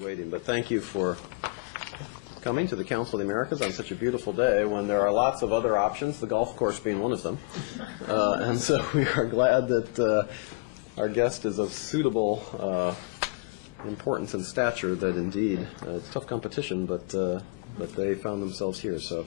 Waiting, but thank you for coming to the Council of the Americas on such a beautiful day when there are lots of other options, the golf course being one of them. And so we are glad that our guest is of suitable importance and stature that indeed it's tough competition, but they found themselves here, so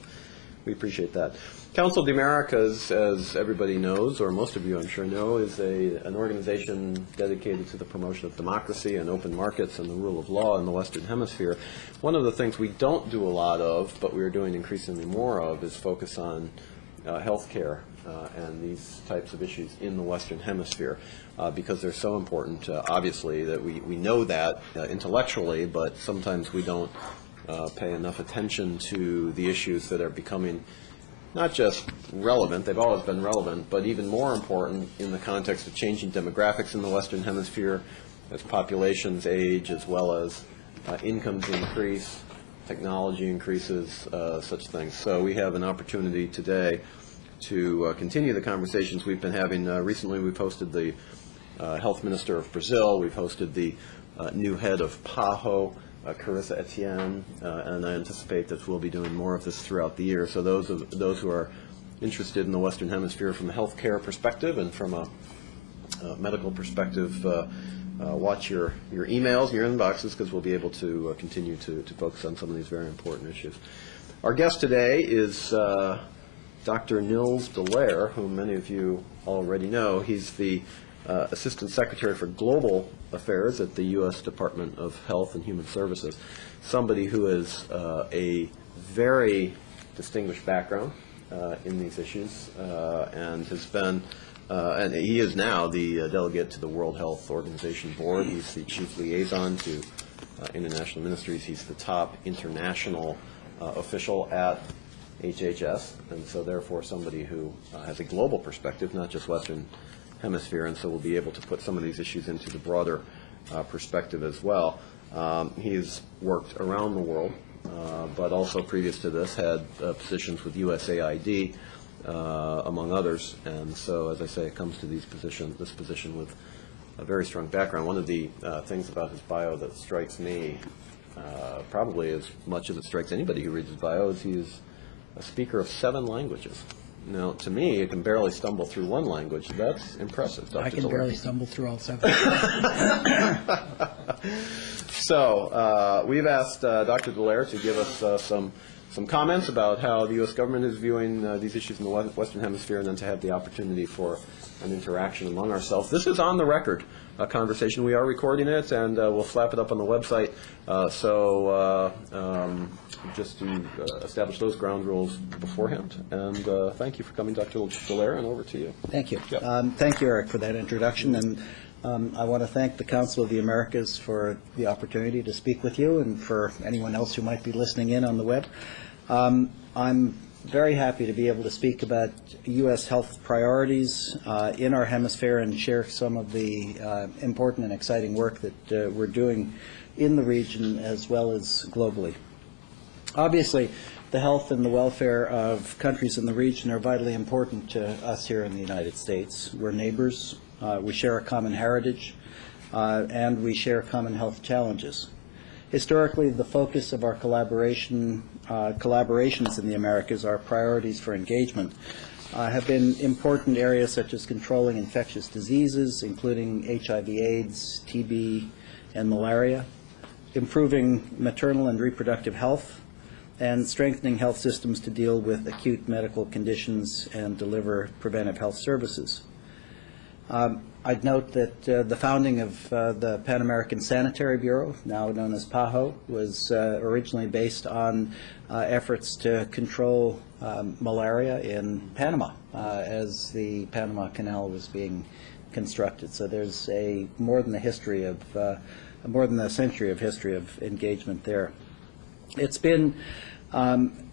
we appreciate that. Council of the Americas, as everybody knows, or most of you I'm sure know, is an organization dedicated to the promotion of democracy and open markets and the rule of law in the Western Hemisphere. One of the things we don't do a lot of, but we are doing increasingly more of, is focus on health care and these types of issues in the Western Hemisphere because they're so important, obviously, that we know that intellectually, but sometimes we don't pay enough attention to the issues that are becoming not just relevant, they've always been relevant, but even more important in the context of changing demographics in the Western Hemisphere as populations age, as well as incomes increase, technology increases, such things. So we have an opportunity today to continue the conversations we've been having. Recently we've hosted the Health Minister of Brazil, we've hosted the new head of PAHO, Carissa Etienne, and I anticipate that we'll be doing more of this throughout the year. So those who are interested in the Western Hemisphere from a healthcare perspective and from a medical perspective, watch your emails, your inboxes, because we'll be able to continue to focus on some of these very important issues. Our guest today is Dr. Nils Daulaire, whom many of you already know. He's the Assistant Secretary for Global Affairs at the U.S. Department of Health and Human Services, somebody who has a very distinguished background in these issues and has been, and he is now the delegate to the World Health Organization Board. He's the chief liaison to international ministries. He's the top international official at HHS, and so therefore somebody who has a global perspective, not just Western Hemisphere, and so we'll be able to put some of these issues into the broader perspective as well. He's worked around the world, but also previous to this had positions with USAID, among others, and so as I say, it comes to this position with a very strong background. One of the things about his bio that strikes me, probably as much as it strikes anybody who reads his bio, is he is a speaker of 7 languages. Now, to me, you can barely stumble through one language. That's impressive, Dr. I can Daulaire. barely stumble through all 7. So we've asked Dr. Daulaire to give us some comments about how the U.S. government is viewing these issues in the Western Hemisphere, and then to have the opportunity for an interaction among ourselves. This is on the record conversation. We are recording it, and we'll slap it up on the website. Just to establish those ground rules beforehand. And thank you for coming, Dr. Daulaire, and over to you. Thank you. Yep. Thank you, Eric, for that introduction. And I want to thank the Council of the Americas for the opportunity to speak with you and for anyone else who might be listening in on the web. I'm very happy to be able to speak about U.S. health priorities in our hemisphere and share some of the important and exciting work that we're doing in the region as well as globally. Obviously, the health and the welfare of countries in the region are vitally important to us here in the United States. We're neighbors, we share a common heritage, and we share common health challenges. Historically, the focus of our collaborations in the Americas, our priorities for engagement, have been important areas such as controlling infectious diseases, including HIV/AIDS, TB, and malaria, improving maternal and reproductive health, and strengthening health systems to deal with acute medical conditions and deliver preventive health services. I'd note that the founding of the Pan American Sanitary Bureau, now known as PAHO, was originally based on efforts to control malaria in Panama as the Panama Canal was being constructed. So there's more than a century of history of engagement there. It's been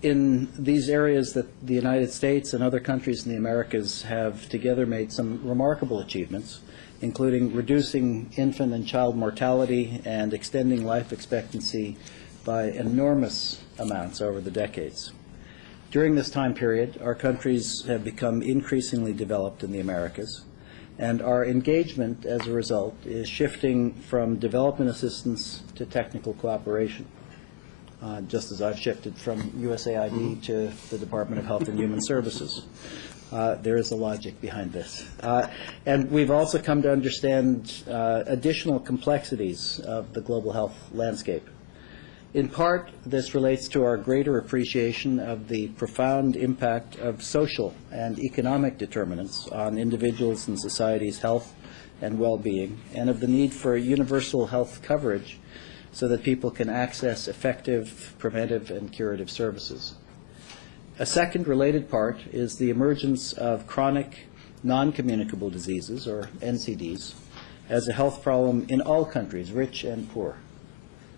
in these areas that the United States and other countries in the Americas have together made some remarkable achievements, including reducing infant and child mortality and extending life expectancy by enormous amounts over the decades. During this time period, our countries have become increasingly developed in the Americas, And our engagement, as a result, is shifting from development assistance to technical cooperation, just as I've shifted from USAID to the Department of Health and Human Services. There is a logic behind this. And we've also come to understand additional complexities of the global health landscape. In part, this relates to our greater appreciation of the profound impact of social and economic determinants on individuals and society's health and well-being, and of the need for universal health coverage so that people can access effective preventive and curative services. A second related part is the emergence of chronic non-communicable diseases, or NCDs, as a health problem in all countries, rich and poor.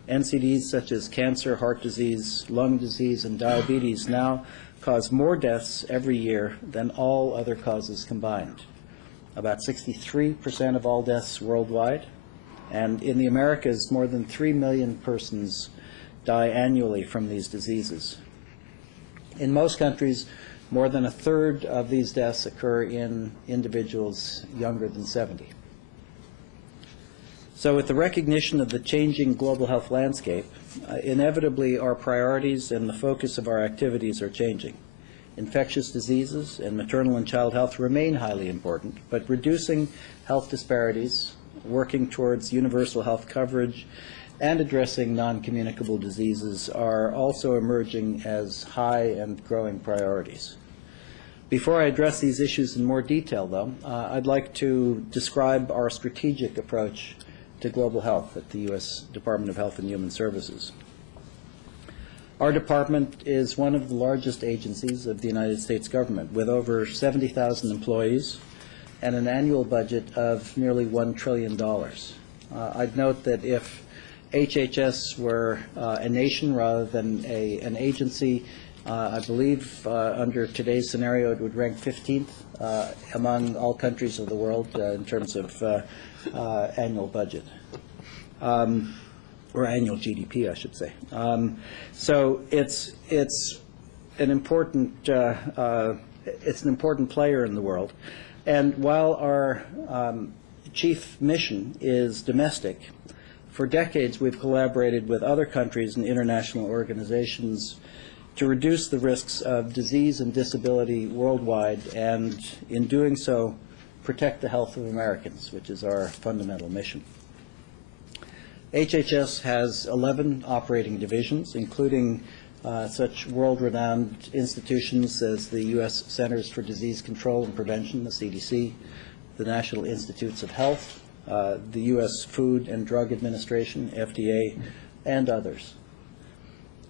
NCDs such as cancer, heart disease, lung disease, and diabetes now cause more deaths every year than all other causes combined. About 63% of all deaths worldwide, and in the Americas, more than 3 million persons die annually from these diseases. In most countries, more than a third of these deaths occur in individuals younger than 70. So with the recognition of the changing global health landscape, inevitably our priorities and the focus of our activities are changing. Infectious diseases and maternal and child health remain highly important, but reducing health disparities, working towards universal health coverage, and addressing non-communicable diseases are also emerging as high and growing priorities. Before I address these issues in more detail, though, I'd like to describe our strategic approach to global health at the U.S. Department of Health and Human Services. Our department is one of the largest agencies of the United States government, with over 70,000 employees and an annual budget of nearly $1 trillion. I'd note that if HHS were a nation rather than an agency, I believe under today's scenario it would rank 15th among all countries of the world in terms of annual budget, or annual GDP, I should say. So it's an important player in the world, and while our chief mission is domestic, for decades we've collaborated with other countries and international organizations to reduce the risks of disease and disability worldwide, and in doing so, protect the health of Americans, which is our fundamental mission. HHS has 11 operating divisions, including such world-renowned institutions as the U.S. Centers for Disease Control and Prevention, the CDC, the National Institutes of Health, the U.S. Food and Drug Administration, FDA, and others.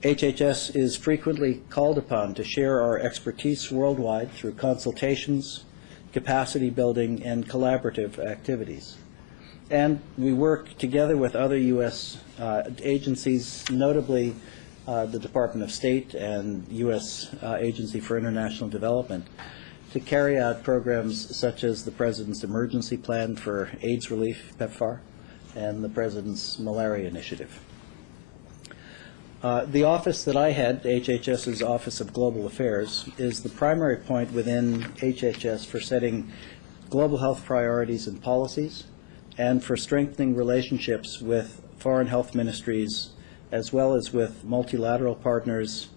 HHS is frequently called upon to share our expertise worldwide through consultations, capacity building, and collaborative activities. And we work together with other U.S. Agencies, notably the Department of State and U.S. Agency for International Development, to carry out programs such as the President's Emergency Plan for AIDS Relief, PEPFAR, and the President's Malaria Initiative. The office that I head, HHS's Office of Global Affairs, is the primary point within HHS for setting global health priorities and policies, and for strengthening relationships with foreign health ministries, as well as with multilateral partners,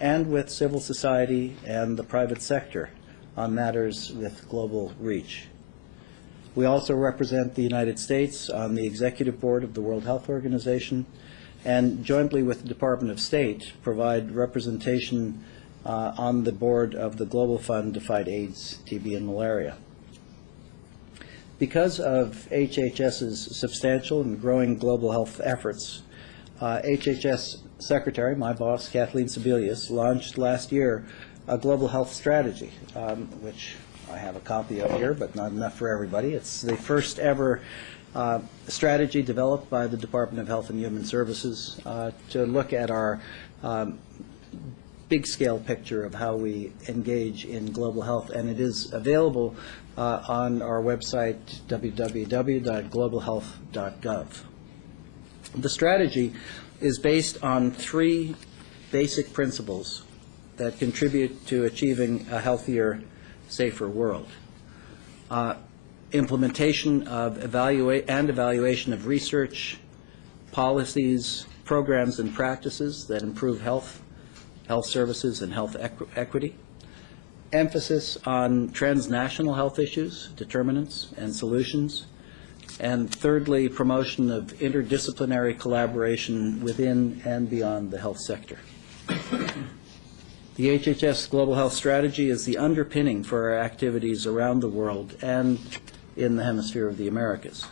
and with civil society and the private sector on matters with global reach. We also represent the United States on the Executive Board of the World Health Organization, and jointly with the Department of State provide representation on the board of the Global Fund to fight AIDS, TB, and malaria. Because of HHS's substantial and growing global health efforts, HHS Secretary, my boss, Kathleen Sebelius, launched last year a global health strategy, which I have a copy of here, but not enough for everybody. It's the first ever strategy developed by the Department of Health and Human Services to look at our big-scale picture of how we engage in global health, and it is available on our website, www.globalhealth.gov. The strategy is based on 3 basic principles that contribute to achieving a healthier, safer world. implementation of evaluation of research, policies, programs, and practices that improve health services, and health equity. Emphasis on transnational health issues, determinants, and solutions. And thirdly, promotion of interdisciplinary collaboration within and beyond the health sector. The HHS Global Health Strategy is the underpinning for our activities around the world and in the hemisphere of the Americas.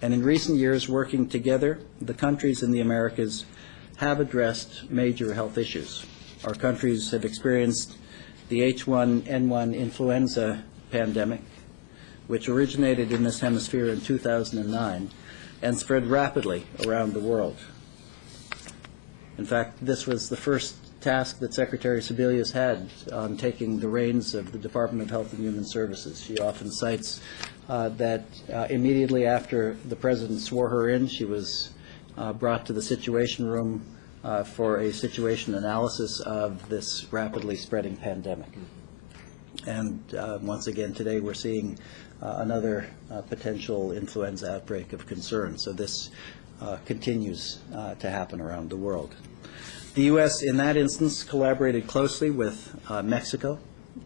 And in recent years, working together, the countries in the Americas have addressed major health issues. Our countries have experienced the H1N1 influenza pandemic, which originated in this hemisphere in 2009 and spread rapidly around the world. In fact, this was the first task that Secretary Sebelius had on taking the reins of the Department of Health and Human Services. She often cites that immediately after the President swore her in, she was brought to the Situation Room for a situation analysis of this rapidly spreading pandemic. And once again today we're seeing another potential influenza outbreak of concern. So this continues to happen around the world. The U.S. in that instance collaborated closely with Mexico,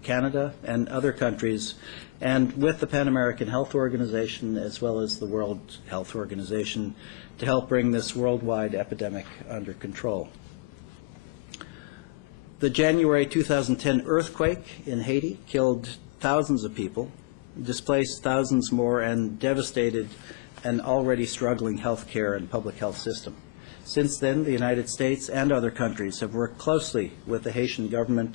Canada, and other countries, and with the Pan American Health Organization as well as the World Health Organization to help bring this worldwide epidemic under control. The January 2010 earthquake in Haiti killed thousands of people, displaced thousands more, and devastated an already struggling healthcare and public health system. Since then, the United States and other countries have worked closely with the Haitian government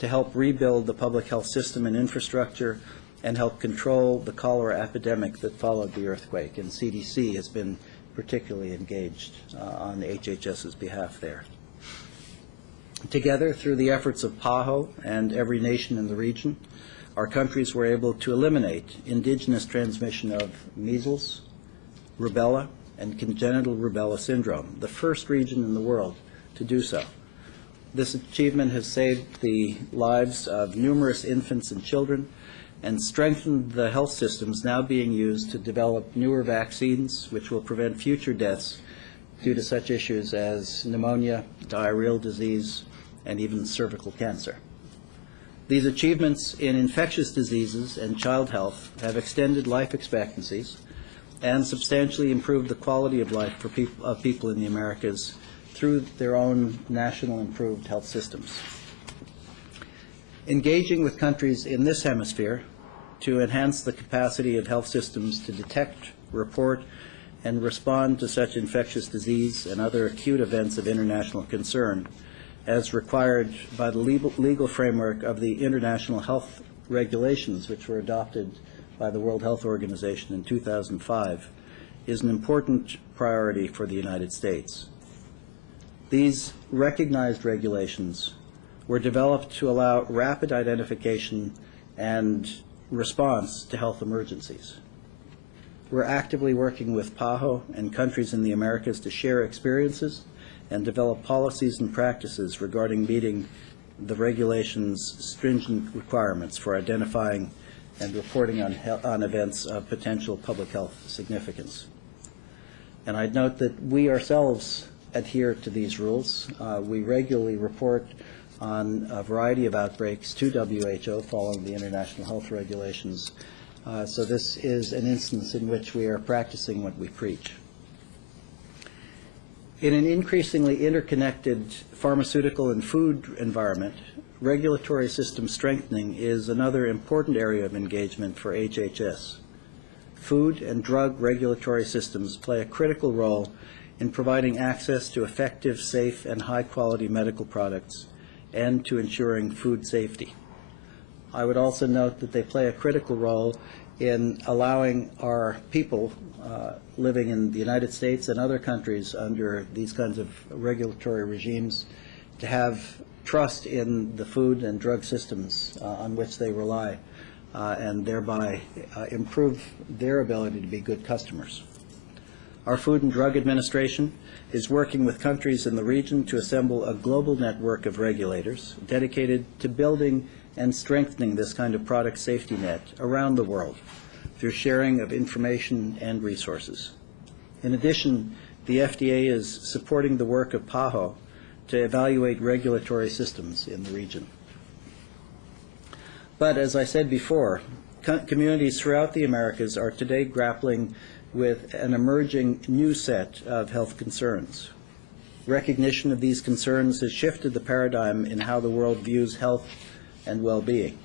to help rebuild the public health system and infrastructure and help control the cholera epidemic that followed the earthquake. And CDC has been particularly engaged on HHS's behalf there. Together, through the efforts of PAHO and every nation in the region, our countries were able to eliminate indigenous transmission of measles, rubella, and congenital rubella syndrome, the first region in the world to do so. This achievement has saved the lives of numerous infants and children and strengthened the health systems now being used to develop newer vaccines which will prevent future deaths due to such issues as pneumonia, diarrheal disease, and even cervical cancer. These achievements in infectious diseases and child health have extended life expectancies and substantially improved the quality of life for people in the Americas through their own national improved health systems. Engaging with countries in this hemisphere to enhance the capacity of health systems to detect, report, and respond to such infectious disease and other acute events of international concern, as required by the legal framework of the international health regulations, which were adopted by the World Health Organization in 2005, is an important priority for the United States. These recognized regulations were developed to allow rapid identification and response to health emergencies. We're actively working with PAHO and countries in the Americas to share experiences and develop policies and practices regarding meeting the regulations' stringent requirements for identifying and reporting on events of potential public health significance. And I'd note that we ourselves adhere to these rules. We regularly report on a variety of outbreaks to WHO following the international health regulations. So this is an instance in which we are practicing what we preach. In an increasingly interconnected pharmaceutical and food environment, regulatory system strengthening is another important area of engagement for HHS. Food and drug regulatory systems play a critical role in providing access to effective, safe, and high-quality medical products and to ensuring food safety. I would also note that they play a critical role in allowing our people living in the United States and other countries under these kinds of regulatory regimes to have trust in the food and drug systems on which they rely and thereby improve their ability to be good customers. Our Food and Drug Administration is working with countries in the region to assemble a global network of regulators dedicated to building and strengthening this kind of product safety net around the world through sharing of information and resources. In addition, the FDA is supporting the work of PAHO to evaluate regulatory systems in the region. But as I said before, communities throughout the Americas are today grappling with an emerging new set of health concerns. Recognition of these concerns has shifted the paradigm in how the world views health and well-being.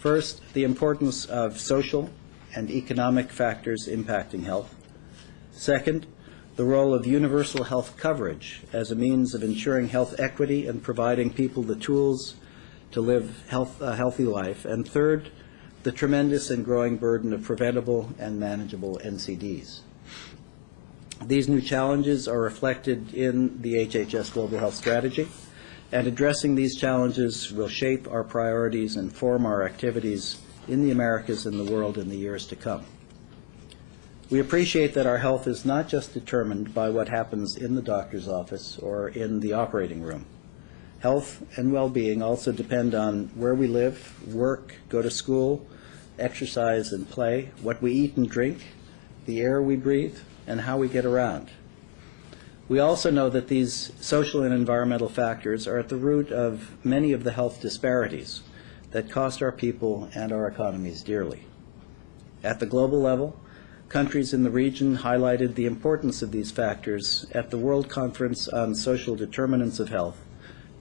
First, the importance of social and economic factors impacting health. Second, the role of universal health coverage as a means of ensuring health equity and providing people the tools to live a healthy life. And third, the tremendous and growing burden of preventable and manageable NCDs. These new challenges are reflected in the HHS Global Health Strategy, and addressing these challenges will shape our priorities and form our activities in the Americas and the world in the years to come. We appreciate that our health is not just determined by what happens in the doctor's office or in the operating room. Health and well-being also depend on where we live, work, go to school, exercise and play, what we eat and drink, the air we breathe, and how we get around. We also know that these social and environmental factors are at the root of many of the health disparities that cost our people and our economies dearly. At the global level, countries in the region highlighted the importance of these factors at the World Conference on Social Determinants of Health,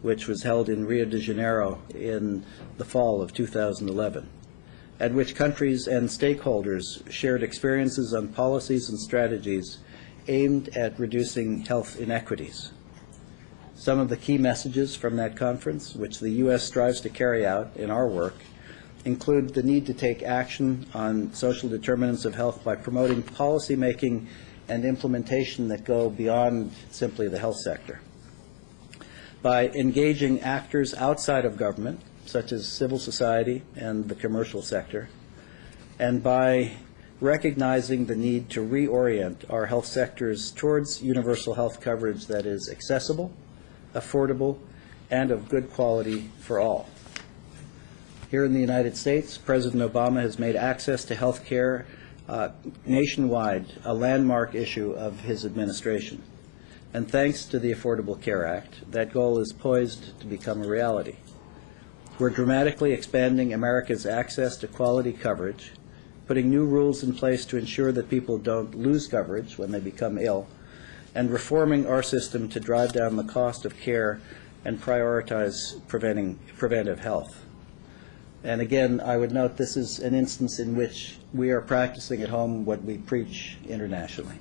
which was held in Rio de Janeiro in the fall of 2011, at which countries and stakeholders shared experiences on policies and strategies aimed at reducing health inequities. Some of the key messages from that conference, which the U.S. strives to carry out in our work, include the need to take action on social determinants of health by promoting policymaking and implementation that go beyond simply the health sector, by engaging actors outside of government, such as civil society and the commercial sector, and by recognizing the need to reorient our health sectors towards universal health coverage that is accessible, affordable, and of good quality for all. Here in the United States, President Obama has made access to health care nationwide a landmark issue of his administration. And thanks to the Affordable Care Act, that goal is poised to become a reality. We're dramatically expanding America's access to quality coverage, putting new rules in place to ensure that people don't lose coverage when they become ill, and reforming our system to drive down the cost of care and prioritize preventive health. And again, I would note this is an instance in which we are practicing at home what we preach internationally.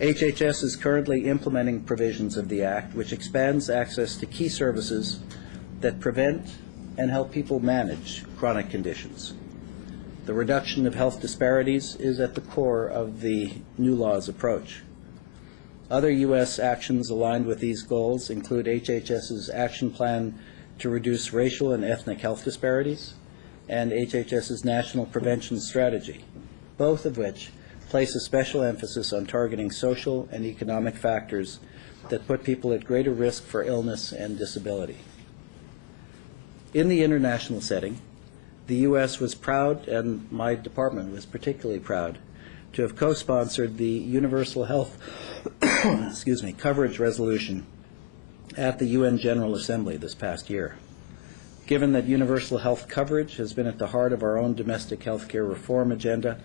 HHS is currently implementing provisions of the Act which expands access to key services that prevent and help people manage chronic conditions. The reduction of health disparities is at the core of the new law's approach. Other U.S. actions aligned with these goals include HHS's action plan to reduce racial and ethnic health disparities and HHS's national prevention strategy, both of which place a special emphasis on targeting social and economic factors that put people at greater risk for illness and disability. In the international setting, the U.S. was proud, and my department was particularly proud, to have co-sponsored the Universal Health coverage resolution at the UN General Assembly this past year. Given that universal health coverage has been at the heart of our own domestic health care reform agenda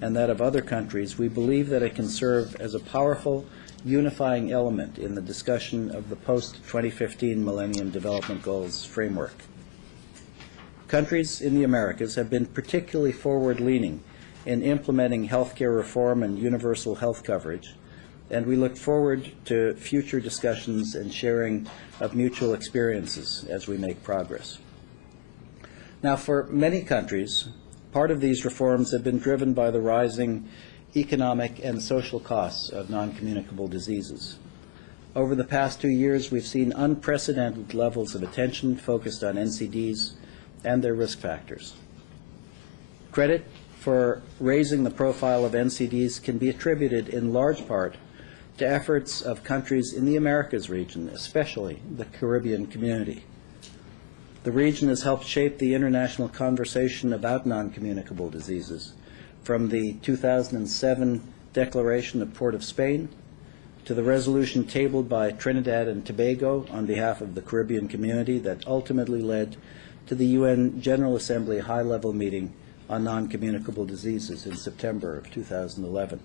and that of other countries, we believe that it can serve as a powerful unifying element in the discussion of the post-2015 Millennium Development Goals framework. Countries in the Americas have been particularly forward-leaning in implementing health care reform and universal health coverage, and we look forward to future discussions and sharing of mutual experiences as we make progress. Now, for many countries, part of these reforms have been driven by the rising economic and social costs of non-communicable diseases. Over the past 2 years, we've seen unprecedented levels of attention focused on NCDs and their risk factors. Credit for raising the profile of NCDs can be attributed in large part to efforts of countries in the Americas region, especially the Caribbean community. The region has helped shape the international conversation about non-communicable diseases from the 2007 Declaration of Port of Spain to the resolution tabled by Trinidad and Tobago on behalf of the Caribbean community that ultimately led to the UN General Assembly high-level meeting on non-communicable diseases in September of 2011.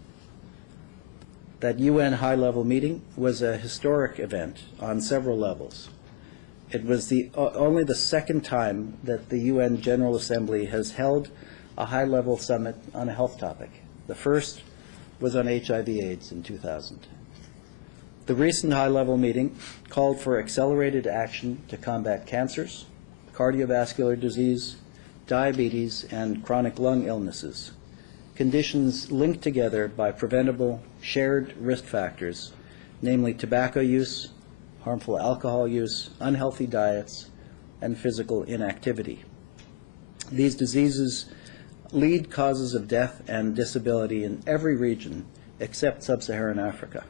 That UN high-level meeting was a historic event on several levels. It was only the second time that the UN General Assembly has held a high-level summit on a health topic. The first was on HIV/AIDS in 2000. The recent high-level meeting called for accelerated action to combat cancers, cardiovascular disease, diabetes, and chronic lung illnesses, conditions linked together by preventable shared risk factors, namely tobacco use, harmful alcohol use, unhealthy diets, and physical inactivity. These diseases lead causes of death and disability in every region except sub-Saharan Africa,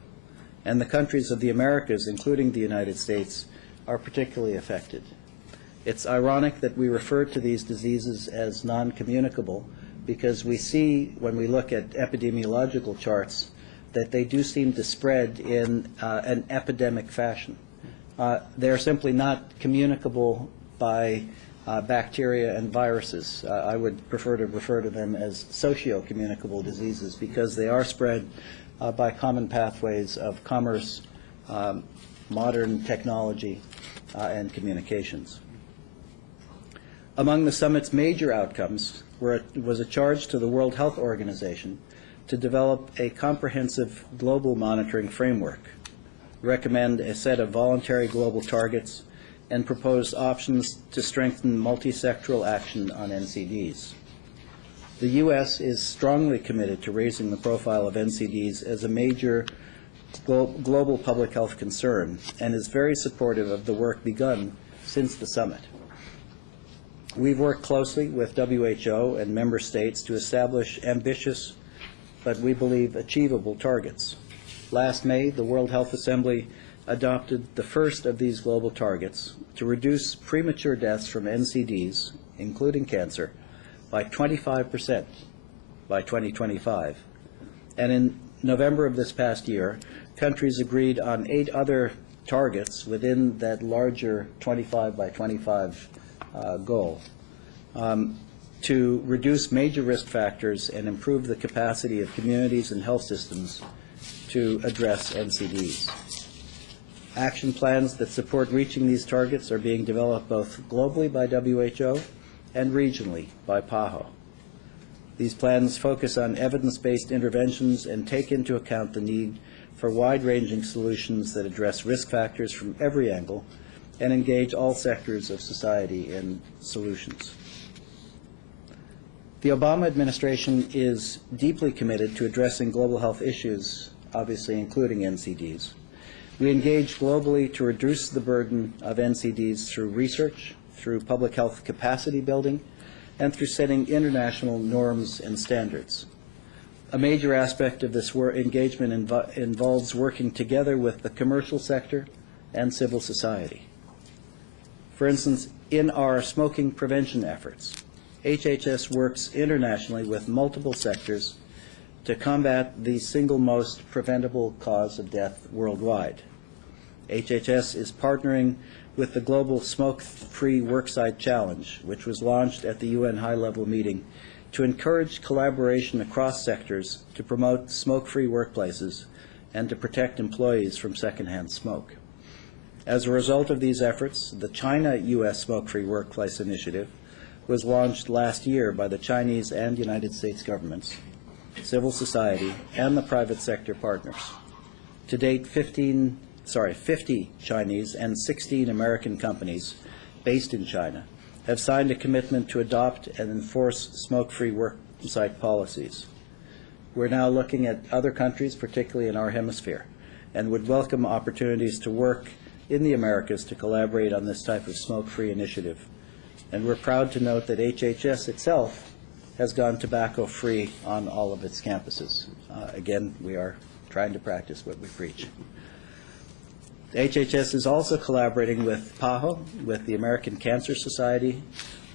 and the countries of the Americas, including the United States, are particularly affected. It's ironic that we refer to these diseases as non-communicable because we see, when we look at epidemiological charts, that they do seem to spread in an epidemic fashion. They're simply not communicable by bacteria and viruses. I would prefer to refer to them as socio-communicable diseases because they are spread by common pathways of commerce, modern technology, and communications. Among the summit's major outcomes was a charge to the World Health Organization to develop a comprehensive global monitoring framework, recommend a set of voluntary global targets, and propose options to strengthen multi-sectoral action on NCDs. The U.S. is strongly committed to raising the profile of NCDs as a major global public health concern and is very supportive of the work begun since the summit. We've worked closely with WHO and member states to establish ambitious but we believe achievable targets. Last May, the World Health Assembly adopted the first of these global targets to reduce premature deaths from NCDs, including cancer, by 25% by 2025. And in November of this past year, countries agreed on 8 other targets within that larger 25 by 25 goal to reduce major risk factors and improve the capacity of communities and health systems to address NCDs. Action plans that support reaching these targets are being developed both globally by WHO and regionally by PAHO. These plans focus on evidence-based interventions and take into account the need for wide-ranging solutions that address risk factors from every angle and engage all sectors of society in solutions. The Obama administration is deeply committed to addressing global health issues, obviously including NCDs. We engage globally to reduce the burden of NCDs through research, through public health capacity building, and through setting international norms and standards. A major aspect of this engagement involves working together with the commercial sector and civil society. For instance, in our smoking prevention efforts, HHS works internationally with multiple sectors to combat the single most preventable cause of death worldwide. HHS is partnering with the Global Smoke-Free Worksite Challenge, which was launched at the UN high-level meeting to encourage collaboration across sectors to promote smoke-free workplaces and to protect employees from secondhand smoke. As a result of these efforts, the China-U.S. Smoke-Free Workplace Initiative was launched last year by the Chinese and United States governments, civil society, and the private sector partners. To date, 50 Chinese and 16 American companies based in China have signed a commitment to adopt and enforce smoke-free worksite policies. We're now looking at other countries, particularly in our hemisphere, and would welcome opportunities to work in the Americas to collaborate on this type of smoke-free initiative. And we're proud to note that HHS itself has gone tobacco-free on all of its campuses. Again, we are trying to practice what we preach. HHS is also collaborating with PAHO, with the American Cancer Society,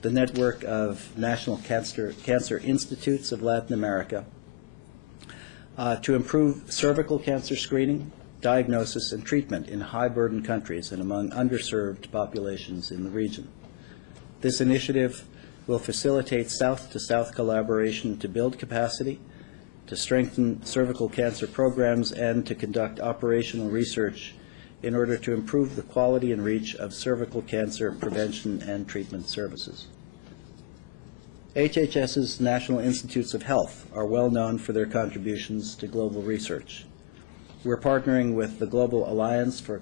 the network of National Cancer Institutes of Latin America, to improve cervical cancer screening, diagnosis, and treatment in high-burden countries and among underserved populations in the region. This initiative will facilitate South-to-South collaboration to build capacity, to strengthen cervical cancer programs, and to conduct operational research in order to improve the quality and reach of cervical cancer prevention and treatment services. HHS's National Institutes of Health are well known for their contributions to global research. We're partnering with the Global Alliance for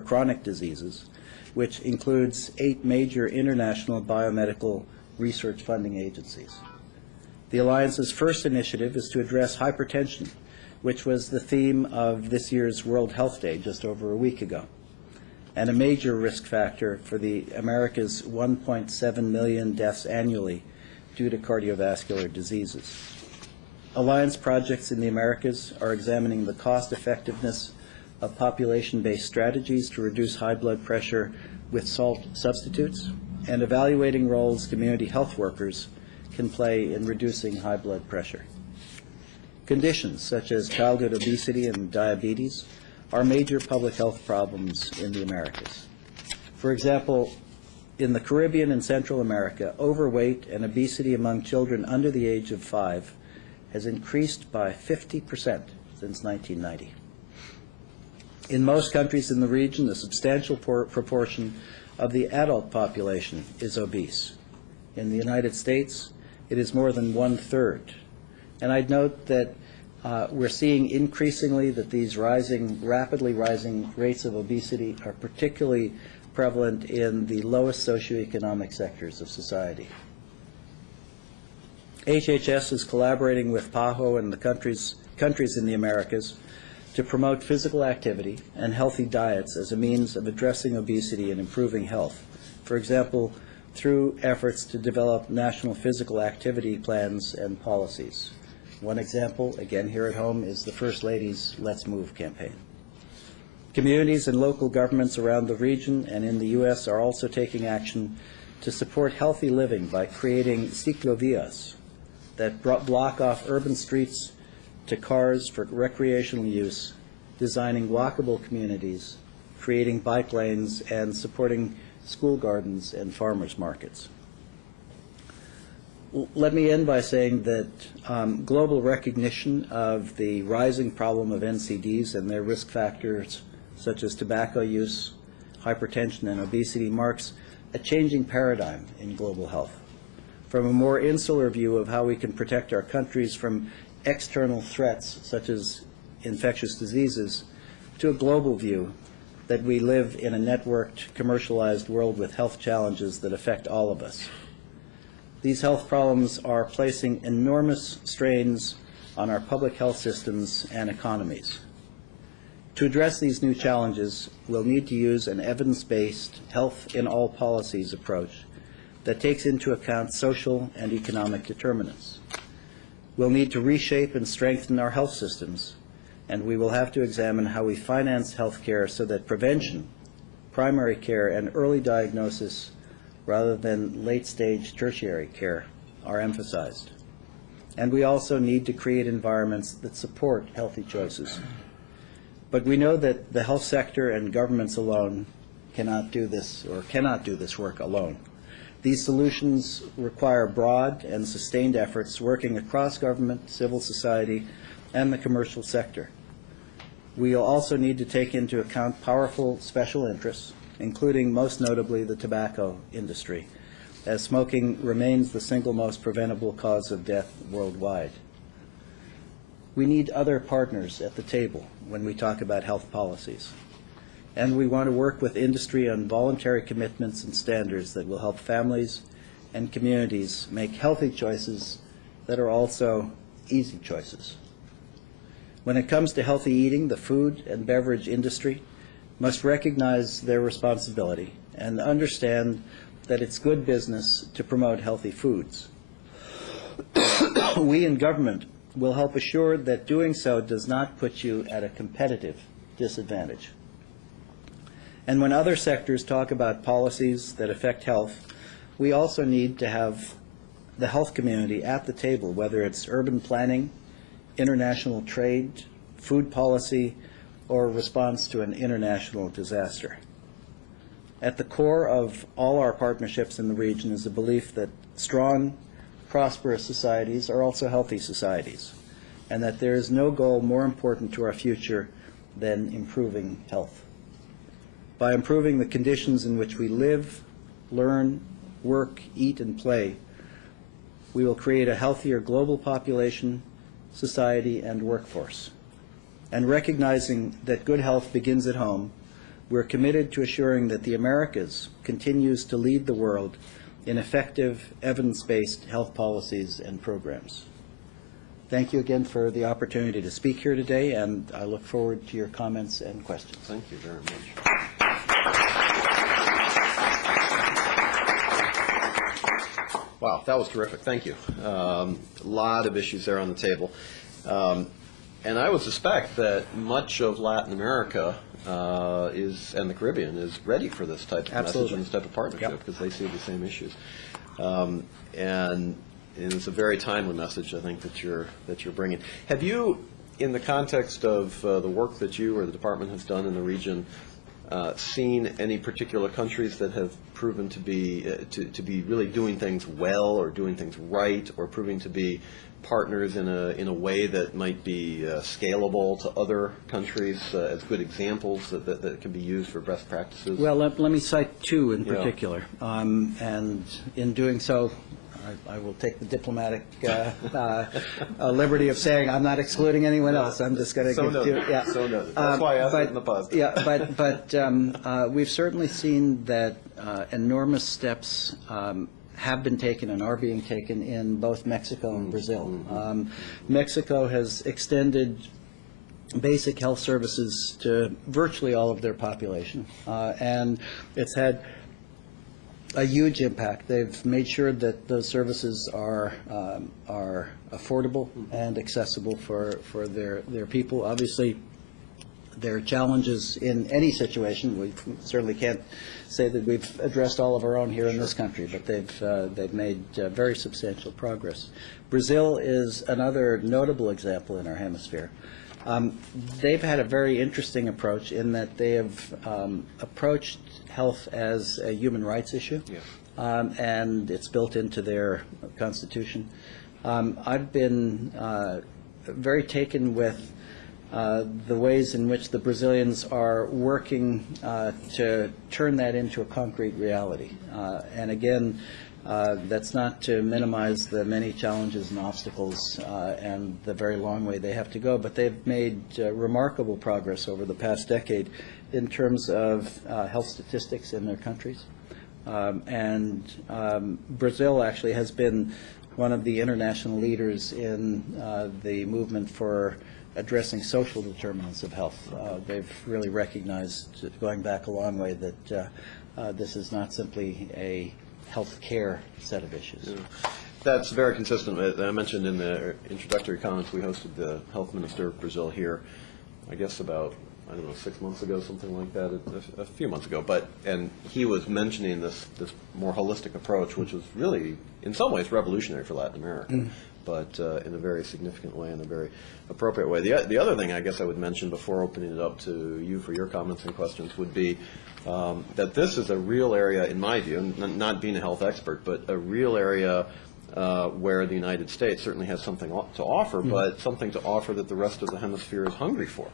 Chronic Diseases, which includes 8 major international biomedical research funding agencies. The Alliance's first initiative is to address hypertension, which was the theme of this year's World Health Day just over a week ago, and a major risk factor for the America's 1.7 million deaths annually due to cardiovascular diseases. Alliance projects in the Americas are examining the cost-effectiveness of population-based strategies to reduce high blood pressure with salt substitutes, and evaluating roles community health workers can play in reducing high blood pressure. Conditions such as childhood obesity and diabetes are major public health problems in the Americas. For example, in the Caribbean and Central America, overweight and obesity among children under the age of 5 has increased by 50% since 1990. In most countries in the region, a substantial proportion of the adult population is obese. In the United States, it is more than 1/3. And I'd note that we're seeing increasingly that these rapidly rising rates of obesity are particularly prevalent in the lowest socioeconomic sectors of society. HHS is collaborating with PAHO and the countries in the Americas to promote physical activity and healthy diets as a means of addressing obesity and improving health. For example, through efforts to develop national physical activity plans and policies. One example, again here at home, is the First Lady's Let's Move campaign. Communities and local governments around the region and in the U.S. are also taking action to support healthy living by creating ciclovías that block off urban streets to cars for recreational use, designing walkable communities, creating bike lanes, and supporting school gardens and farmers markets. Let me end by saying that global recognition of the rising problem of NCDs and their risk factors, such as tobacco use, hypertension, and obesity, marks a changing paradigm in global health. From a more insular view of how we can protect our countries from external threats, such as infectious diseases, to a global view that we live in a networked, commercialized world with health challenges that affect all of us. These health problems are placing enormous strains on our public health systems and economies. To address these new challenges, we'll need to use an evidence-based health in all policies approach that takes into account social and economic determinants. We'll need to reshape and strengthen our health systems, and we will have to examine how we finance health care so that prevention, primary care, and early diagnosis rather than late-stage tertiary care are emphasized. And we also need to create environments that support healthy choices. But we know that the health sector and governments alone cannot do this work alone. These solutions require broad and sustained efforts working across government, civil society, and the commercial sector. We will also need to take into account powerful special interests, including most notably the tobacco industry, as smoking remains the single most preventable cause of death worldwide. We need other partners at the table when we talk about health policies. And we want to work with industry on voluntary commitments and standards that will help families and communities make healthy choices that are also easy choices. When it comes to healthy eating, the food and beverage industry must recognize their responsibility and understand that it's good business to promote healthy foods. We in government will help assure that doing so does not put you at a competitive disadvantage. And when other sectors talk about policies that affect health, we also need to have the health community at the table, whether it's urban planning, international trade, food policy, or response to an international disaster. At the core of all our partnerships in the region is the belief that strong, prosperous societies are also healthy societies, and that there is no goal more important to our future than improving health. By improving the conditions in which we live, learn, work, eat, and play, we will create a healthier global population, society, and workforce. And recognizing that good health begins at home, we're committed to assuring that the Americas continues to lead the world in effective, evidence-based health policies and programs. Thank you again for the opportunity to speak here today, and I look forward to your comments and questions. Thank you very much. Wow, that was terrific. Thank you. A lot of issues there on the table. And I would suspect that much of Latin America and the Caribbean is ready for this type of message and this type of partnership because they see the same issues. And it's a very timely message, I think, that you're bringing. Have you, in the context of the work that you or the department has done in the region, seen any particular countries that have proven to be really doing things well or doing things right or proving to be partners in a way that might be scalable to other countries as good examples that can be used for best practices? Well, let me cite two in particular. And in doing so, I will take the diplomatic liberty of saying I'm not excluding anyone else. I'm just going to give you. Yeah. So noted. That's why I asked it in the positive. Yeah, but we've certainly seen that enormous steps have been taken and are being taken in both Mexico and Brazil. Mexico has extended basic health services to virtually all of their population, and it's had a huge impact. They've made sure that those services are affordable and accessible for their people. Obviously, there are challenges in any situation. We certainly can't say that we've addressed all of our own here in this country, but they've made very substantial progress. Brazil is another notable example in our hemisphere. They've had a very interesting approach in that they have approached health as a human rights issue, and it's built into their constitution. I've been very taken with the ways in which the Brazilians are working to turn that into a concrete reality. And again, that's not to minimize the many challenges and obstacles and the very long way they have to go, but they've made remarkable progress over the past decade in terms of health statistics in their countries. And Brazil actually has been one of the international leaders in the movement for addressing social determinants of health. They've really recognized, going back a long way, that this is not simply a health care set of issues. Yeah. That's very consistent with, I mentioned in the introductory comments, we hosted the health minister of Brazil here, I guess about, 6 months ago, something like that, a few months ago. And he was mentioning this more holistic approach, which was really, in some ways, revolutionary for Latin America, but in a very significant way, in a very appropriate way. The other thing I guess I would mention before opening it up to you for your comments and questions would be that this is a real area, in my view, not being a health expert, but a real area where the United States certainly has something to offer, but something to offer that the rest of the hemisphere is hungry for.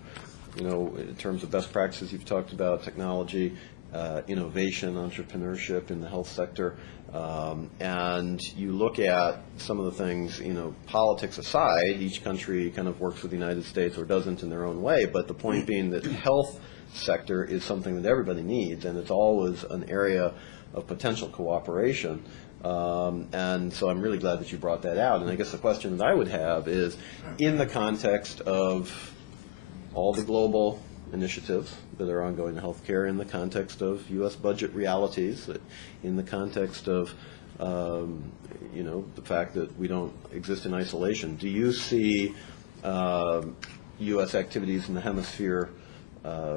In terms of best practices, you've talked about technology, innovation, entrepreneurship in the health sector, and you look at some of the things, politics aside, each country kind of works with the United States or doesn't in their own way, but the point being that the health sector is something that everybody needs, and it's always an area of potential cooperation. And so I'm really glad that you brought that out. And I guess the question that I would have is, in the context of all the global initiatives that are ongoing in healthcare, in the context of U.S. budget realities, in the context of the fact that we don't exist in isolation, do you see U.S. activities in the hemisphere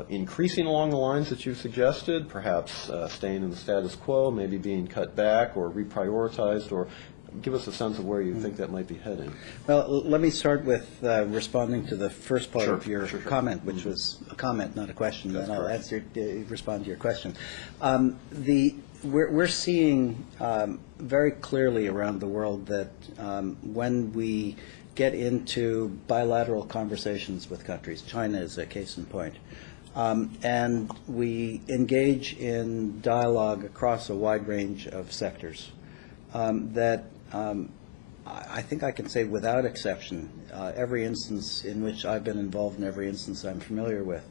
increasing along the lines that you've suggested, perhaps staying in the status quo, maybe being cut back or reprioritized, or give us a sense of where you think that might be heading. Well, let me start with responding to the first part Sure, of your sure. comment, which was a comment, not a question, That's and I'll correct. respond to your question. We're seeing very clearly around the world that when we get into bilateral conversations with countries, China is a case in point, and we engage in dialogue across a wide range of sectors, that I think I can say without exception, every instance in which I've been involved and every instance I'm familiar with,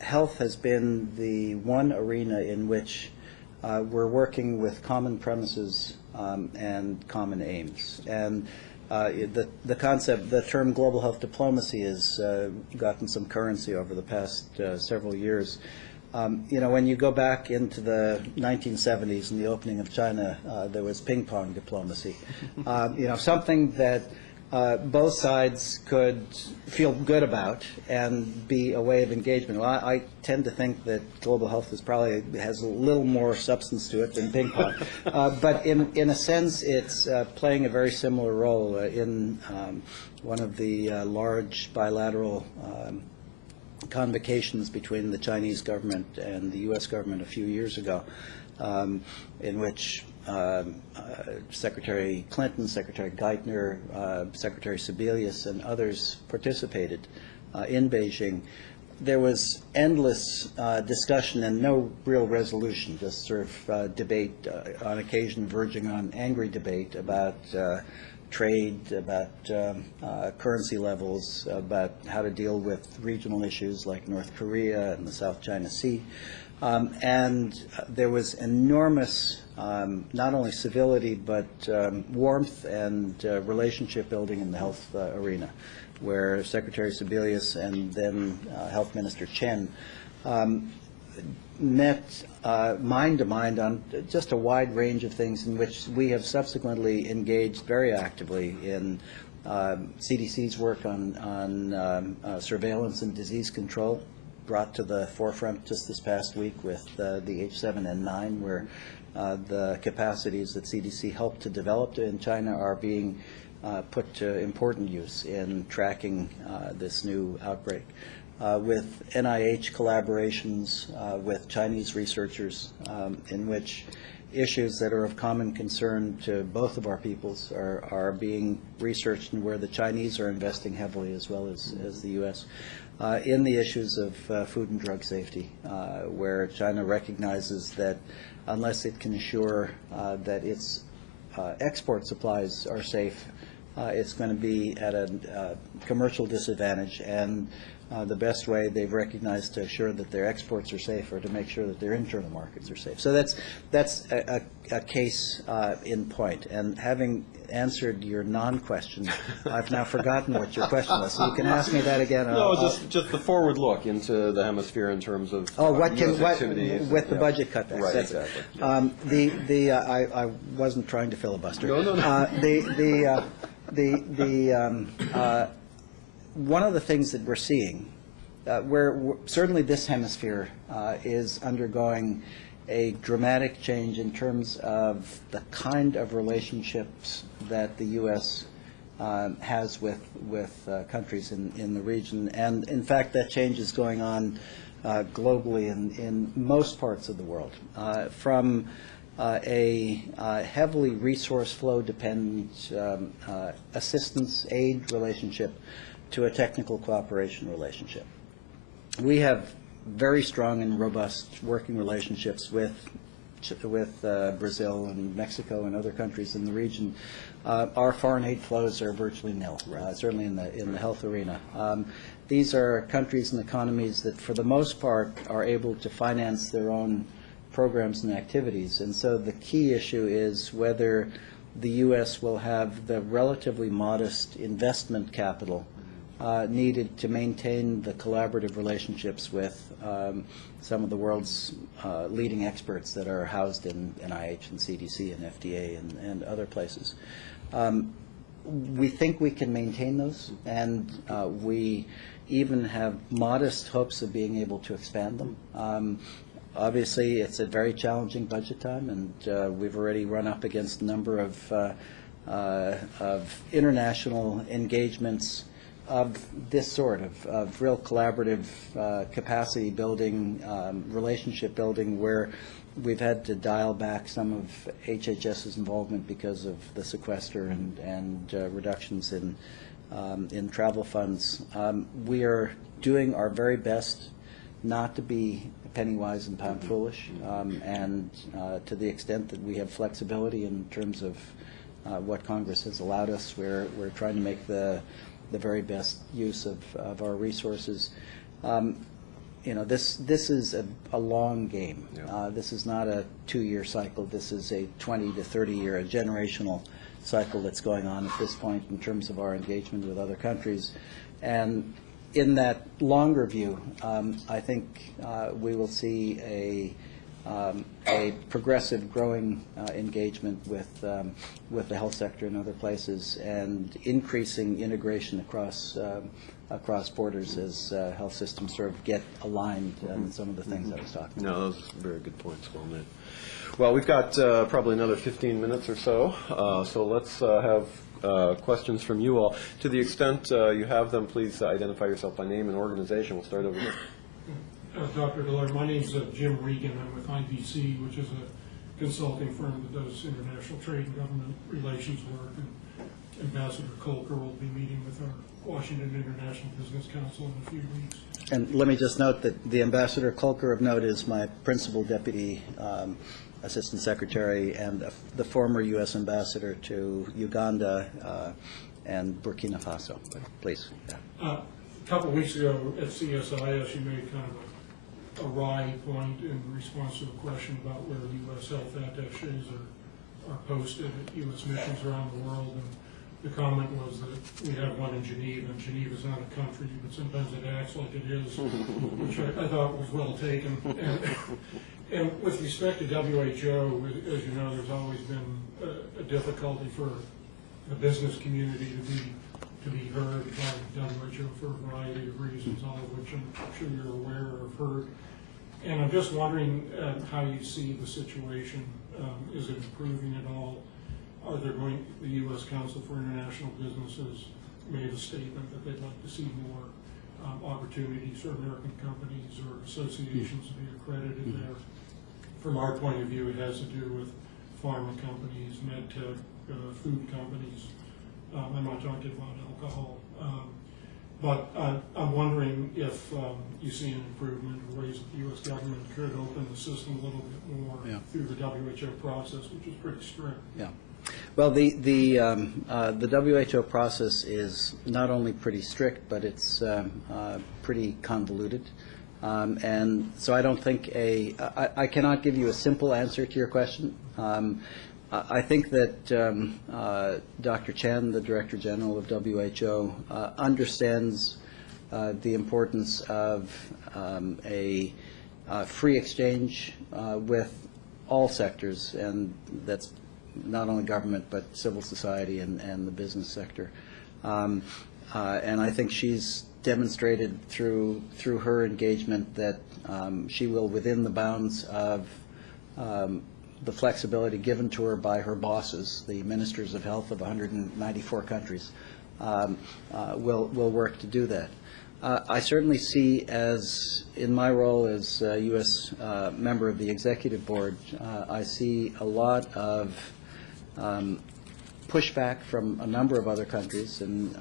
health has been the one arena in which we're working with common premises and common aims. And the concept, the term global health diplomacy has gotten some currency over the past several years. When you go back into the 1970s and the opening of China, there was ping pong diplomacy. Something that both sides could feel good about and be a way of engagement. Well, I tend to think that global health has a little more substance to it than ping pong. But in a sense, it's playing a very similar role in one of the large bilateral convocations between the Chinese government and the U.S. government a few years ago, in which Secretary Clinton, Secretary Geithner, Secretary Sebelius, and others participated in Beijing. There was endless discussion and no real resolution, just sort of debate, on occasion verging on angry debate about trade, about currency levels, about how to deal with regional issues like North Korea and the South China Sea. And there was enormous, not only civility, but warmth and relationship building in the health arena, where Secretary Sebelius and then Health Minister Chen met mind to mind on just a wide range of things, in which we have subsequently engaged very actively in CDC's work on surveillance and disease control, brought to the forefront just this past week with the H7N9, where the capacities that CDC helped to develop in China are being put to important use in tracking this new outbreak. With NIH collaborations with Chinese researchers, in which issues that are of common concern to both of our peoples are being researched, and where the Chinese are investing heavily as well as the U.S. In the issues of food and drug safety, where China recognizes that unless it can assure that its export supplies are safe, it's going to be at a commercial disadvantage, and the best way they've recognized to assure that their exports are safe, or to make sure that their internal markets are safe. So that's a case in point. And having answered your non-question, I've now forgotten what your question was. So you can ask me that again. No, just the forward look into the hemisphere in terms of activities with the budget cutbacks. Right, that's exactly. I wasn't trying to filibuster. No. One of the things that we're seeing, certainly this hemisphere is undergoing a dramatic change in terms of the kind of relationships that the U.S. has with countries in the region. And in fact, that change is going on globally in most parts of the world, from a heavily resource flow dependent assistance aid relationship to a technical cooperation relationship. We have very strong and robust working relationships with Brazil and Mexico and other countries in the region. Our foreign aid flows are virtually nil, certainly in the health arena. These are countries and economies that, for the most part, are able to finance their own programs and activities. And so the key issue is whether the U.S. will have the relatively modest investment capital needed to maintain the collaborative relationships with some of the world's leading experts that are housed in NIH and CDC and FDA and other places. We think we can maintain those, and we even have modest hopes of being able to expand them. Obviously, it's a very challenging budget time, and we've already run up against a number of international engagements of this sort, of real collaborative capacity building, relationship building, where we've had to dial back some of HHS's involvement because of the sequester and reductions in travel funds. We are doing our very best not to be penny wise and pound foolish, and to the extent that we have flexibility in terms of what Congress has allowed us, we're trying to make the very best use of our resources. This is a long game. Yeah. This is not a 2-year cycle. This is a 20 to 30-year, a generational cycle that's going on at this point in terms of our engagement with other countries. And in that longer view, I think we will see a progressive, growing engagement with the health sector and other places, and increasing integration across borders as health systems sort of get aligned on some of the things I was talking about. No, those are very good points, well made. Well, we've got probably another 15 minutes or so, so let's have questions from you all. To the extent you have them, please identify yourself by name and organization. We'll start over here. Dr. Daulaire, my name is Jim Regan. I'm with IBC, which is a consulting firm that does international trade and government relations work. And Ambassador Kolker will be meeting with our Washington International Business Council in a few weeks. And let me just note that the Ambassador Kolker of note is my principal deputy assistant secretary and the former U.S. ambassador to Uganda and Burkina Faso. Please. A couple of weeks ago at CSIS, you made kind of a wry point in response to a question about where U.S. health attaches are posted at U.S. missions around the world. And the comment was that we have one in Geneva, and Geneva is not a country, but sometimes it acts like it is, which I thought was well taken. And with respect to WHO, as you know, there's always been a difficulty for the business community to be heard by WHO for a variety of reasons, all of which I'm sure you're aware or have heard. And I'm just wondering how you see the situation. Is it improving at all? The U.S. Council for International Businesses made a statement that they'd like to see more opportunities for American companies or associations to be accredited there. From our point of view, it has to do with pharma companies, med tech, food companies. I'm not talking about alcohol. But I'm wondering if you see an improvement in ways that the U.S. government could open the system a little bit more through the WHO process, which is pretty strict. Yeah. Well, the WHO process is not only pretty strict, but it's pretty convoluted. And so I don't think I cannot give you a simple answer to your question. I think that Dr. Chen, the Director General of WHO, understands the importance of a free exchange with all sectors, and that's not only government but civil society and the business sector. And I think she's demonstrated through her engagement that she will, within the bounds of the flexibility given to her by her bosses, the ministers of health of 194 countries, will work to do that. I certainly see, as in my role as a U.S. Member of the Executive Board, I see a lot of pushback from a number of other countries, and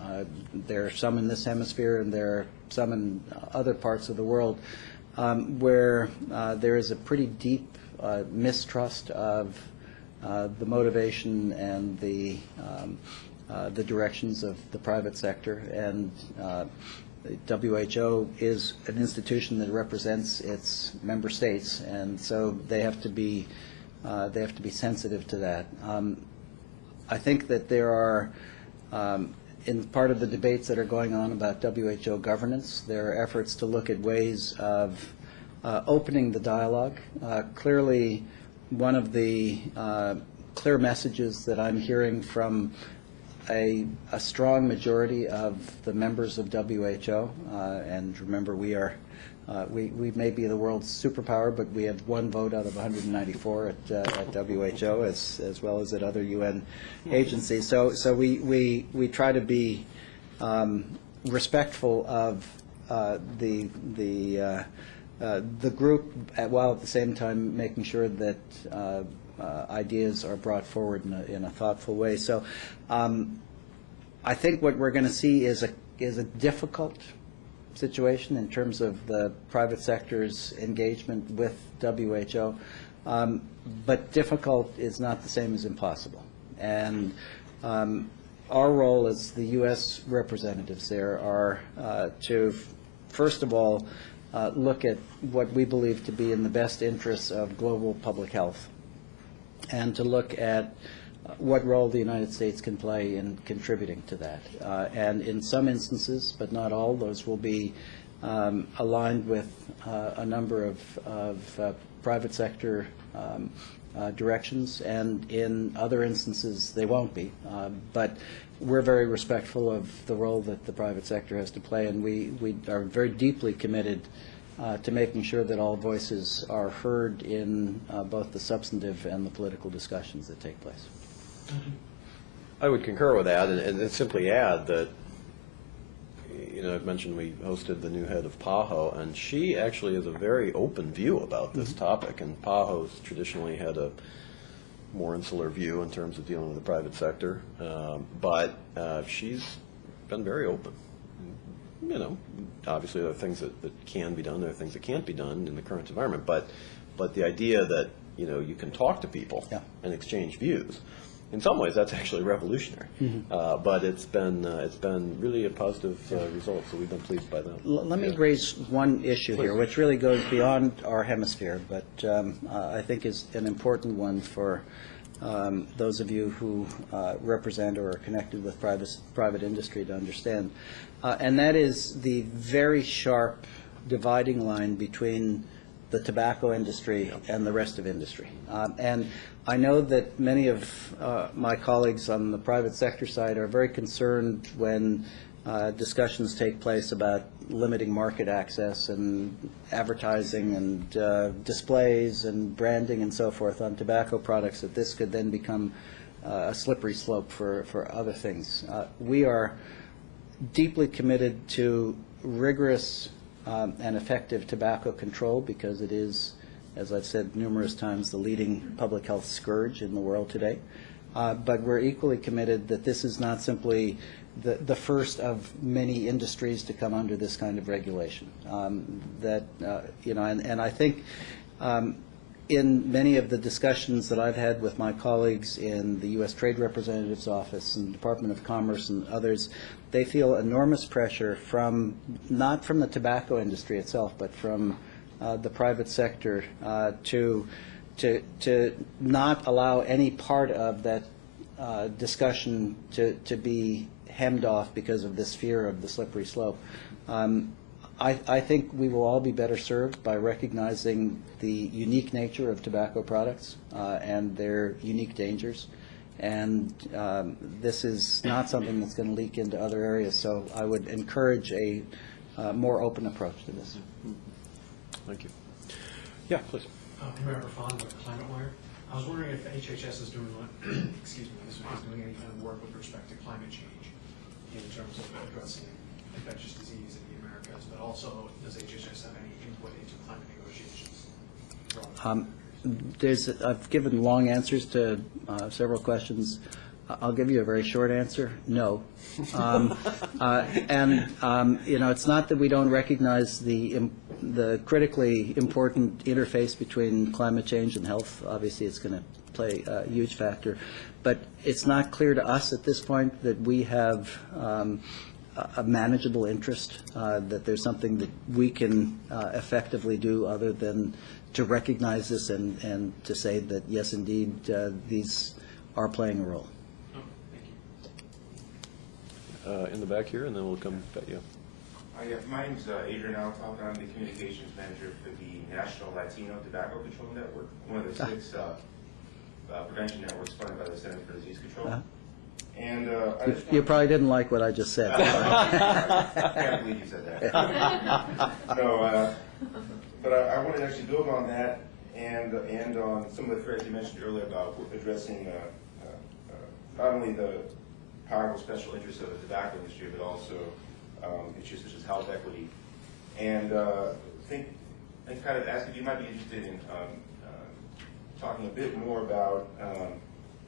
there are some in this hemisphere and there are some in other parts of the world, where there is a pretty deep mistrust of the motivation and the directions of the private sector. And WHO is an institution that represents its member states, and so they have to be sensitive to that. I think that there are, in part of the debates that are going on about WHO governance, there are efforts to look at ways of opening the dialogue. Clearly, one of the clear messages that I'm hearing from a strong majority of the members of WHO, and remember, we are we may be the world's superpower, but we have one vote out of 194 at WHO, as well as at other UN agencies. So we try to be respectful of the group, while at the same time making sure that ideas are brought forward in a thoughtful way. So I think what we're going to see is a difficult situation in terms of the private sector's engagement with WHO, but difficult is not the same as impossible. And our role as the U.S. representatives there are to, first of all, look at what we believe to be in the best interests of global public health, and to look at what role the United States can play in contributing to that. And in some instances, but not all, those will be aligned with a number of private sector directions, and in other instances they won't be. But we're very respectful of the role that the private sector has to play, and we are very deeply committed to making sure that all voices are heard in both the substantive and the political discussions that take place. I would concur with that, and simply add that, you know, I've mentioned we hosted the new head of PAHO, and she actually has a very open view about this topic, and PAHO's traditionally had a more insular view in terms of dealing with the private sector, but she's been very open. You know, obviously there are things that can be done, there are things that can't be done in the current environment, but the idea that, you know, you can talk to people and exchange views, in some ways that's actually revolutionary. But it's been really a positive result, so we've been pleased by that. Let me raise one issue here, which really goes beyond our hemisphere, but I think is an important one for those of you who represent or are connected with private industry to understand. And that is the very sharp dividing line between the tobacco industry and the rest of industry. And I know that many of my colleagues on the private sector side are very concerned when discussions take place about limiting market access and advertising and displays and branding and so forth on tobacco products, that this could then become a slippery slope for other things. We are deeply committed to rigorous and effective tobacco control, because it is, as I've said numerous times, the leading public health scourge in the world today. But we're equally committed that this is not simply the first of many industries to come under this kind of regulation. You know, and I think in many of the discussions that I've had with my colleagues in the U.S. Trade Representative's Office and Department of Commerce and others, they feel enormous pressure from, not from the tobacco industry itself, but from the private sector to not allow any part of that discussion to be hemmed off because of this fear of the slippery slope. I think we will all be better served by recognizing the unique nature of tobacco products and their unique dangers. And this is not something that's going to leak into other areas. So I would encourage a more open approach to this. Thank you. Yeah, please. Remember Fond with Climate Wire. I was wondering if HHS is doing excuse me, is doing any kind of work with respect to climate change in terms of addressing infectious disease in the Americas, but also does HHS have any input into climate negotiations? I've given long answers to several questions. I'll give you a very short answer: no. You know, it's not that we don't recognize the critically important interface between climate change and health. Obviously, it's going to play a huge factor, but it's not clear to us at this point that we have a manageable interest, that there's something that we can effectively do other than to recognize this and to say that, yes, indeed, these are playing a role. Oh, thank you. In the back here, and then we'll come back to you. Yeah, my name's Adrian Altalk. I'm the communications manager for the National Latino Tobacco Control Network, one of the 6 prevention networks funded by the Center for Disease Control. And I just You wanted- probably didn't like what I just said. I can't believe you said that. No, but I wanted to actually build on that and on some of the threads you mentioned earlier about addressing not only the powerful special interests of the tobacco industry, but also issues such as health equity. And think kind of ask if you might be interested in talking a bit more about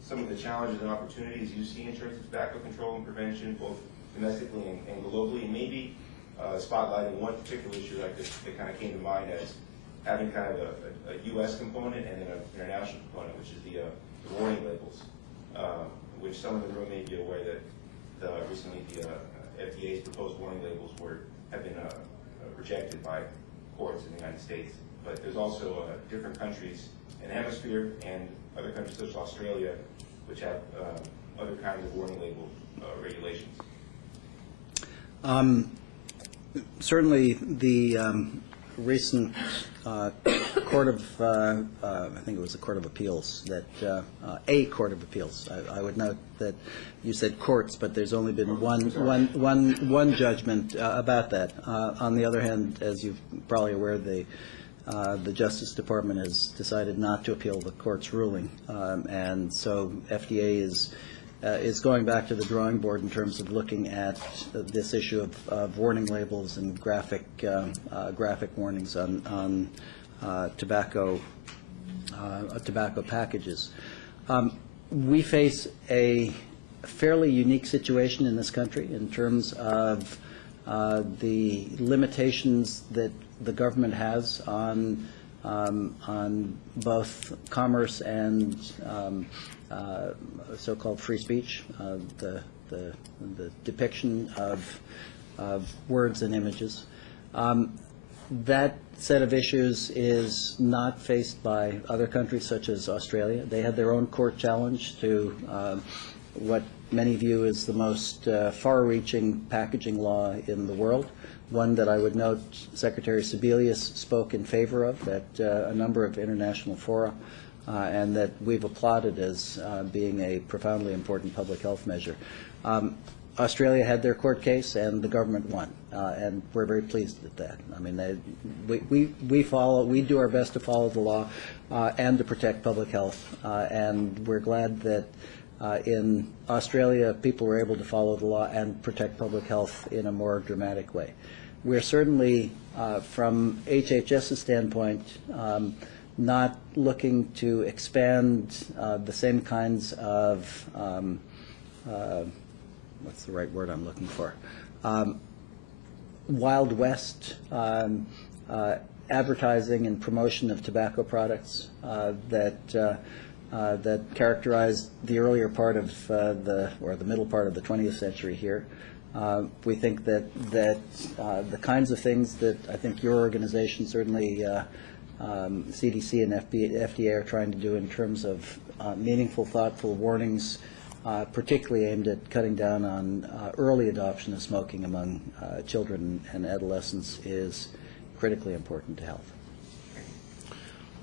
some of the challenges and opportunities you see in terms of tobacco control and prevention, both domestically and globally, and maybe spotlighting one particular issue that kind of came to mind as having kind of a U.S. component and then an international component, which is the warning labels, which some of the room may be aware that recently the FDA's proposed warning labels have been rejected by courts in the United States. But there's also different countries in the hemisphere and other countries such as Australia, which have other kinds of warning label regulations. Certainly, the recent Court of, I think it was the Court of Appeals, that a Court of Appeals. I would note that you said courts, but there's only been one judgment about that. On the other hand, as you're probably aware, the Justice Department has decided not to appeal the court's ruling, and so FDA is going back to the drawing board in terms of looking at this issue of warning labels and graphic warnings on tobacco packages. We face a fairly unique situation in this country in terms of the limitations that the government has on both commerce and so-called free speech, the depiction of words and images. That set of issues is not faced by other countries such as Australia. They had their own court challenge to what many view as the most far-reaching packaging law in the world, one that I would note Secretary Sebelius spoke in favor of at a number of international fora, and that we've applauded as being a profoundly important public health measure. Australia had their court case, and the government won, and we're very pleased with that. I mean, we do our best to follow the law and to protect public health, and we're glad that in Australia people were able to follow the law and protect public health in a more dramatic way. We're certainly, from HHS's standpoint, not looking to expand the same kinds of what's the right word I'm looking for? Wild West advertising and promotion of tobacco products that characterized the earlier part of the middle part of the 20th century here. We think that the kinds of things that I think your organization, certainly CDC and FDA, are trying to do in terms of meaningful, thoughtful warnings, particularly aimed at cutting down on early adoption of smoking among children and adolescents, is critically important to health.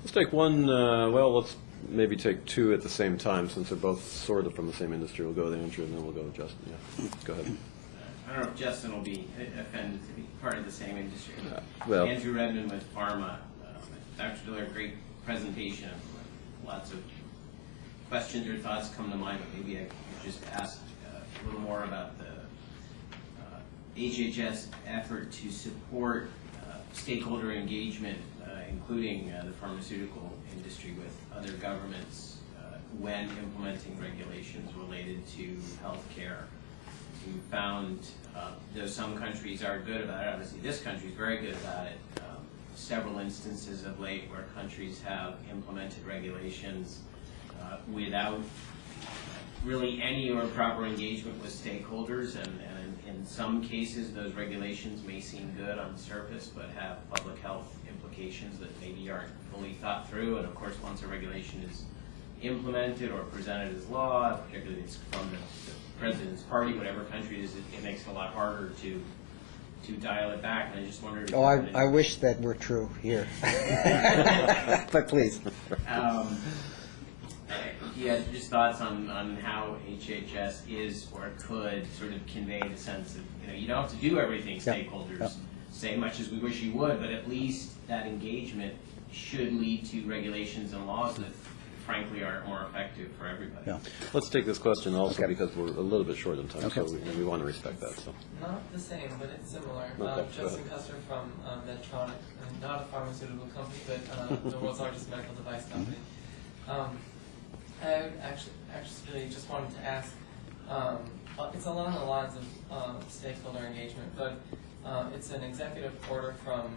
Let's take one, let's maybe take two at the same time, since they're both sort of from the same industry. We'll go to Andrew, and then we'll go to Justin. Yeah, go ahead. I don't know if Justin will be offended to be part of the same industry. Well, Andrew Redmond with Pharma. Dr. Daulaire, great presentation. Lots of questions or thoughts come to mind, but maybe I could just ask a little more about the HHS effort to support stakeholder engagement, including the pharmaceutical industry, with other governments when implementing regulations related to healthcare. We found, though some countries are good about it, obviously this country is very good about it, several instances of late where countries have implemented regulations without really any or proper engagement with stakeholders, and in some cases those regulations may seem good on the surface but have public health implications that maybe aren't fully thought through. And of course, once a regulation is implemented or presented as law, particularly it's from the president's party, whatever country it is, it makes it a lot harder to dial it back. And I just wondered if I wish that were true here. But please. Yeah, just thoughts on how HHS is or could sort of convey the sense of, you don't have to do everything stakeholders say, much as we wish you would, but at least that engagement should lead to regulations and laws that frankly are more effective for everybody. Yeah. Let's take this question also because we're a little bit short on time, Okay. so we want to respect that. So. Not the same, but it's similar. Okay, Justin Custer from Medtronic, not a pharmaceutical company, but the world's largest medical device company. I actually just wanted to ask, it's along the lines of stakeholder engagement, but it's an executive order from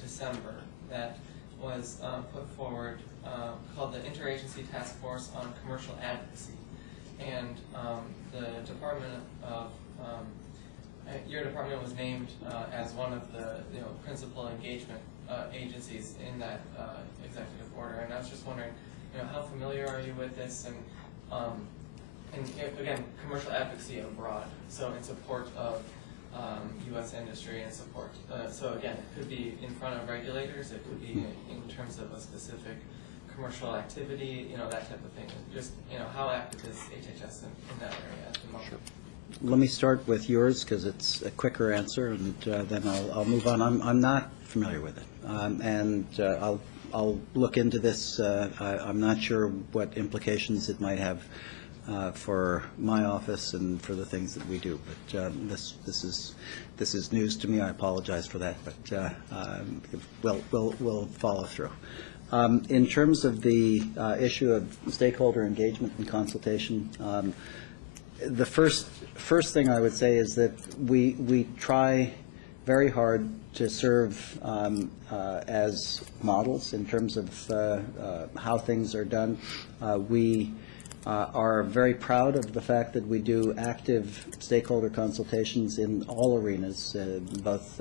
December that was put forward called the Interagency Task Force on Commercial Advocacy. And the Department of, your department was named as one of the principal engagement agencies in that executive order. And I was just wondering, how familiar are you with this? And again, commercial advocacy abroad, so in support of U.S. industry and support. So again, it could be in front of regulators, it could be in terms of a specific commercial activity, that type of thing. Just, how active is HHS in that area at the moment? Sure. Let me start with yours because it's a quicker answer, and then I'll move on. I'm not familiar with it, and I'll look into this. I'm not sure what implications it might have for my office and for the things that we do. But this is news to me. I apologize for that, but we'll follow through. In terms of the issue of stakeholder engagement and consultation, the first thing I would say is that we try very hard to serve as models in terms of how things are done. We are very proud of the fact that we do active stakeholder consultations in all arenas, both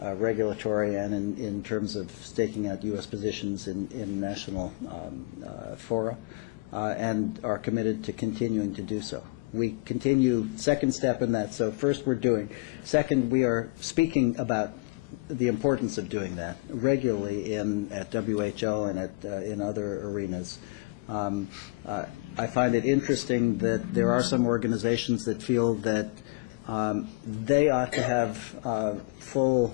regulatory and in terms of staking out U.S. positions in national fora, and are committed to continuing to do so. We continue, second step in that, so first we're doing. Second, we are speaking about the importance of doing that regularly at WHO and in other arenas. I find it interesting that there are some organizations that feel that they ought to have full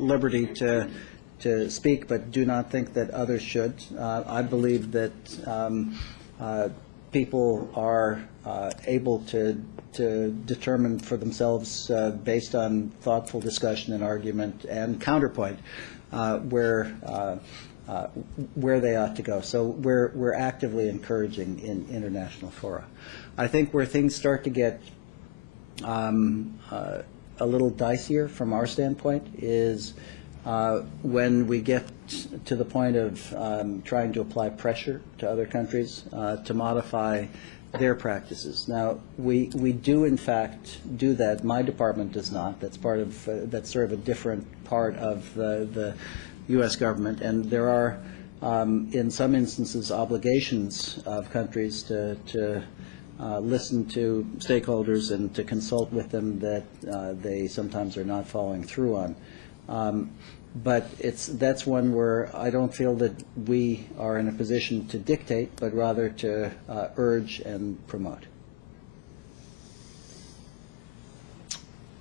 liberty to speak, but do not think that others should. I believe that people are able to determine for themselves, based on thoughtful discussion and argument and counterpoint, where they ought to go. So we're actively encouraging in international fora. I think where things start to get a little dicier from our standpoint is when we get to the point of trying to apply pressure to other countries to modify their practices. Now, we do in fact do that. My department does not. That's part of that's sort of a different part of the U.S. government, and there are in some instances obligations of countries to listen to stakeholders and to consult with them that they sometimes are not following through on. But that's one where I don't feel that we are in a position to dictate, but rather to urge and promote.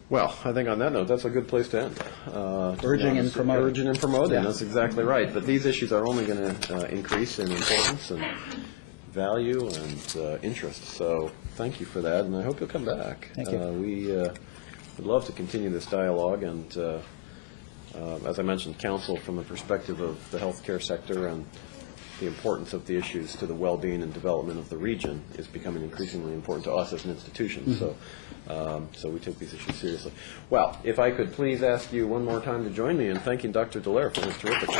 Well, I think on that note, that's a good place to end. Urging and promoting. Urging and promoting, Yeah. That's exactly right. But these issues are only going to increase in importance and value and interest. So thank you for that, and I hope you'll come back. Thank you. We would love to continue this dialogue, and as I mentioned, counsel from the perspective of the healthcare sector and the importance of the issues to the well-being and development of the region is becoming increasingly important to us as an institution. Mm-hmm. So we take these issues seriously. Well, if I could please ask you one more time to join me in thanking Dr. Daulaire for his terrific work.